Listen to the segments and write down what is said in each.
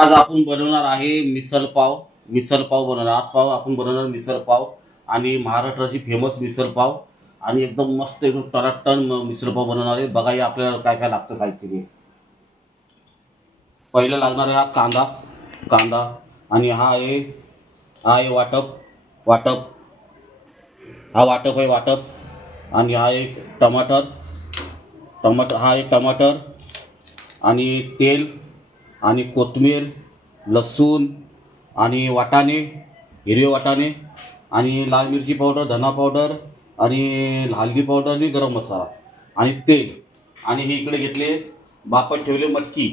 आज आपण बनवणार आहे मिसळ पाव. मिसळ पाव बनवणार आज. आपण बनवणार मिसळ पाव आणि महाराष्ट्राची फेमस मिसळ पाव आणि एकदम मस्त एकदम टनाटन मिसळ पाव बनवणार आहे. बघा हे आपल्याला काय काय लागतं साहित्य. हे पहिलं लागणार आहे हा कांदा कांदा आणि हा आहे वाटप हा वाटप आहे वाटप आणि हा एक टमाटर हा एक टमाटर आणि तेल आणि कोथिंबीर लसूण आणि वाटाणे हिरवे वाटाणे आणि लाल मिरची पावडर धना पावडर आणि हळदी पावडर आणि गरम मसाला आणि तेल आणि हे इकडे घेतले बापट ठेवले मटकी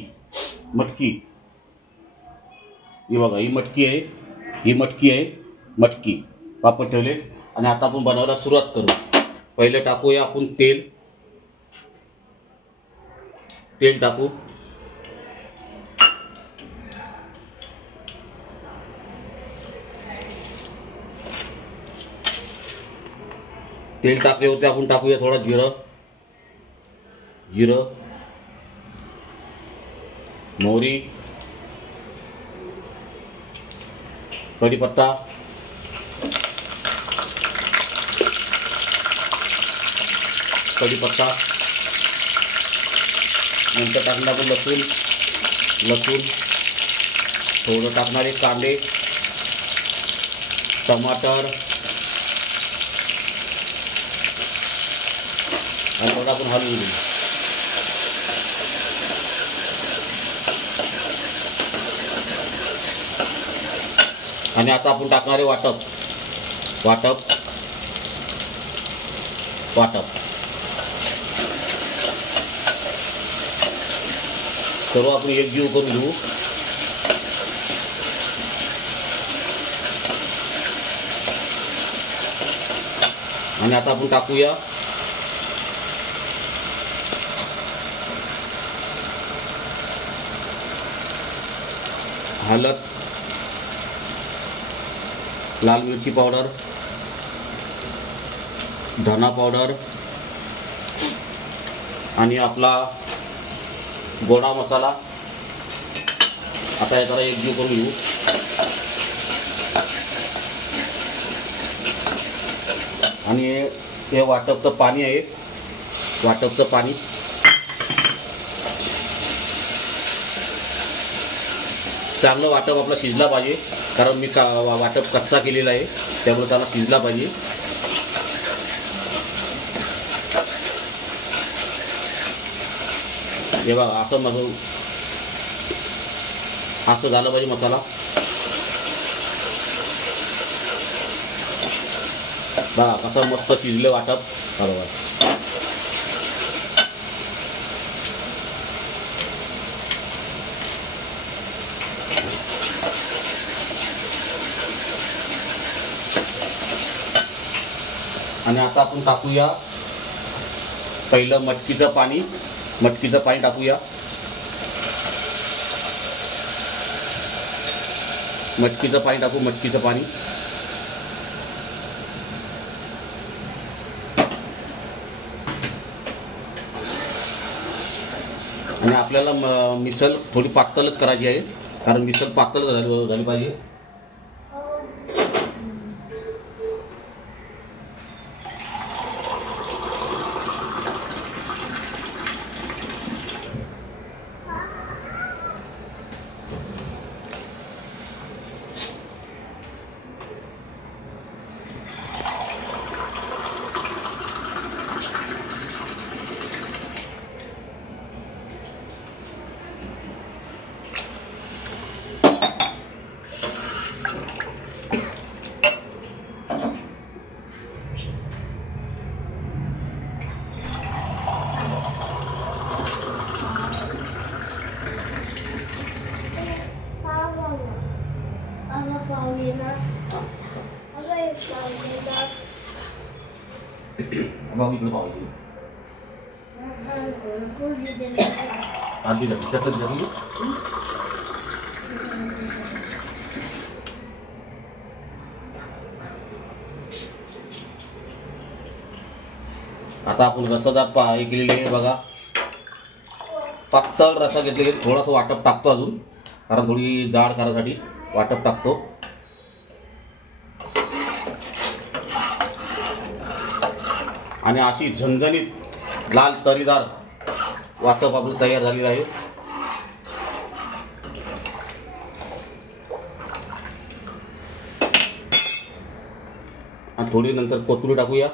ही बघा ही मटकी आहे मटकी बापट ठेवले. आणि आता आपण बनवायला सुरुवात करू. पहिले टाकूया आपण तेल टाकू. तेल टाकले होते आपण टाकूया थोडा जिरं मोहरी कढीपत्ता नंतर टाकणार आपण लसूण थोडं टाकणारे कांदे टमाटर आणि थोडं आपण हलवून घेऊ. आणि आता आपण टाकणारे वाटप सर्व आपण एकजीव करून घेऊ. आणि आता आपण टाकूया हळद लाल मिरची पावडर धना पावडर आणि आपला गोडा मसाला. आता याचा एकजीव करून घेऊ. आणि हे वाटपचं पाणी आहे चांगलं वाटप आपला शिजला पाहिजे कारण मी वाटप कच्चा केलेला आहे त्यामुळे त्याला शिजला पाहिजे. हे बघा असं झालं पाहिजे मसाला. बघा कसं मस्त शिजलं वाटप बरोबर. आणि आता आपण टाकूया पहिलं मटकीचं पाणी टाकूया. मटकीचं पाणी आणि आपल्याला मिसळ थोडी पातळच करायची आहे कारण मिसळ पातळ झाली पाहिजे. Abang ibu bawa ini. Tadi dah kita terjadi. आता आपण रसादार हे केलेले आहे बघा. पातळ रसा घेतले थोडासा वाटप टाकतो अजून कारण थोडी जाड करायसाठी वाटप टाकतो. आणि अशी झणझणीत लाल तरीदार वाटप आपली तयार झालेली आहे. आणि थोडी नंतर कोथिंबीर टाकूया.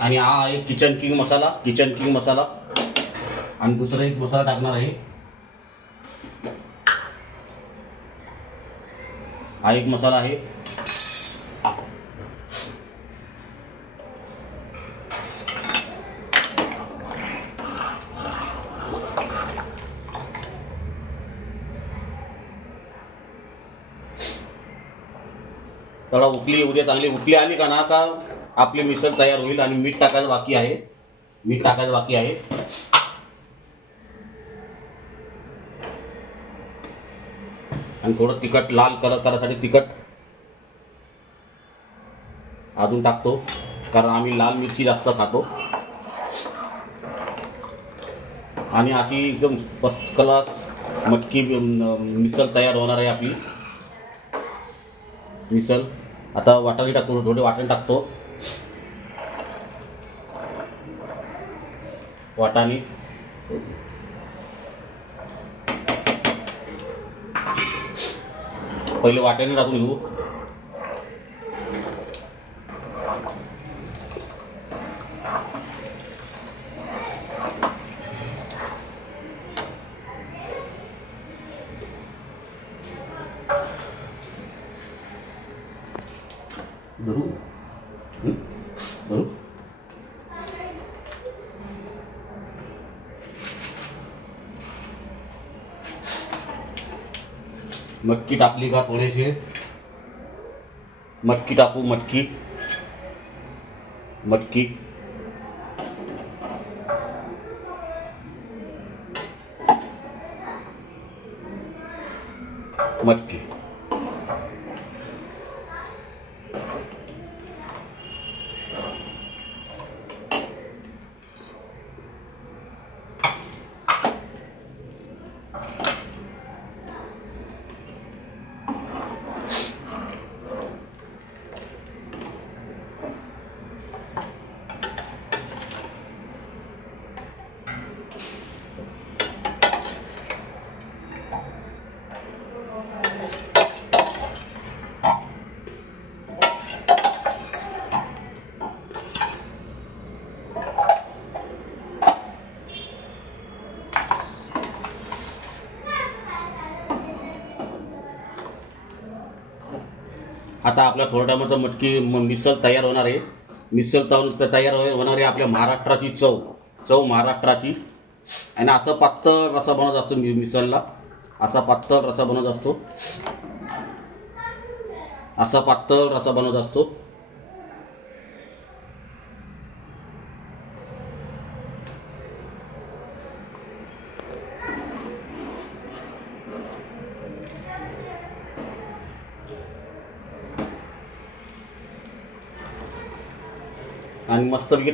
आणि हा आहे किचन किंग मसाला. आणि दुसरा एक मसाला टाकणार आहे. हा एक मसाला आहे. थोडा उकली येऊ दे, चांगली उकली आली का ना का आपली मिसळ तयार होईल. आणि मीठ टाकायचं बाकी आहे. आणि थोडं तिखट, लाल कलर करायसाठी तिखट अजून टाकतो, कारण आम्ही लाल मिरची जास्त खातो. आणि अशी एकदम फर्स्ट क्लास मटकी मिसळ तयार होणार आहे आपली मिसळ. आता वाटाणे टाकतो, थोडे वाटाणे टाकतो. वाटाणे पहिले वाटाणे टाकून घेऊ. धरू मटकी टाकली का थोडेसे मटकी टाकू. मटकी आता आपल्या थोड्या टायमाचं मटकी मिसळ तयार होणार आहे. तयार होणार आहे आपल्या महाराष्ट्राची चव महाराष्ट्राची. आणि असं पातळ रसा बनवत असतो मिसळला. असा पातळ रसा बनवत असतो. आणि मस्तपैकी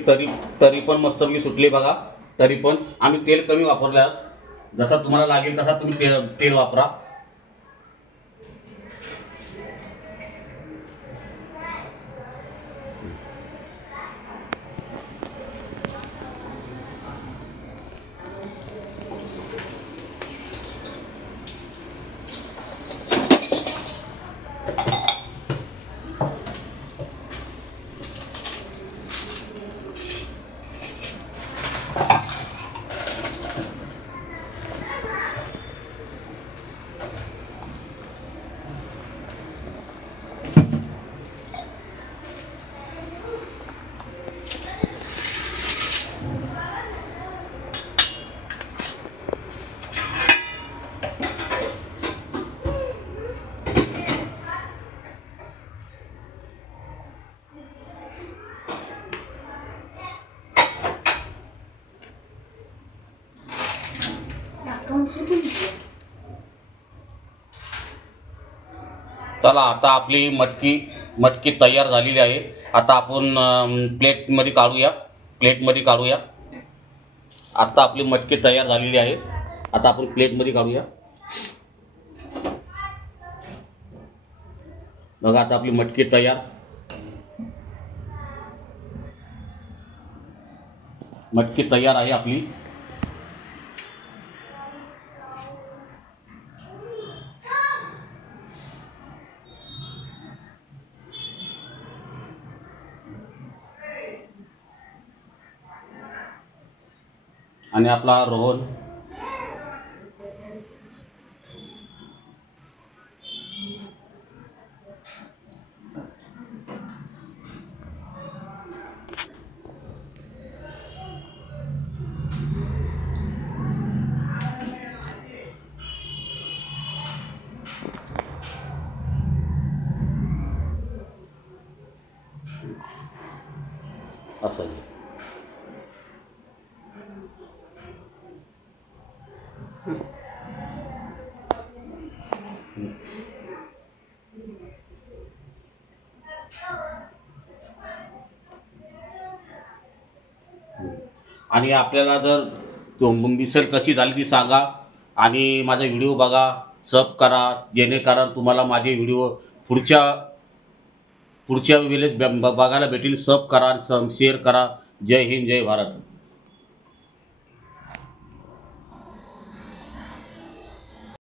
तरी पण मस्तपैकी सुटली बघा. तरी पण आम्ही तेल कमी वापरलं. जसा तुम्हाला लागेल तसा तुम्ही तेल वापरा. चला आता आपली मटकी तयार झालेली आहे. आता आपण प्लेटमध्ये काढूया. आता आपली मटकी तयार झालेली आहे. आता आपण प्लेटमध्ये काढूया. बघा आता आपली मटकी तयार. मटकी तयार आहे आपली. आणि आपला रोहन असं आहे. आणि आपल्याला जर मिसळ कशी झाली ती सांगा आणि माझा व्हिडिओ बघा, सब करा, जेणेकरून तुम्हाला माझे व्हिडिओ पुढच्या वेळेस बघायला भेटेल. सब करा, शेअर करा. जय हिंद, जय भारत.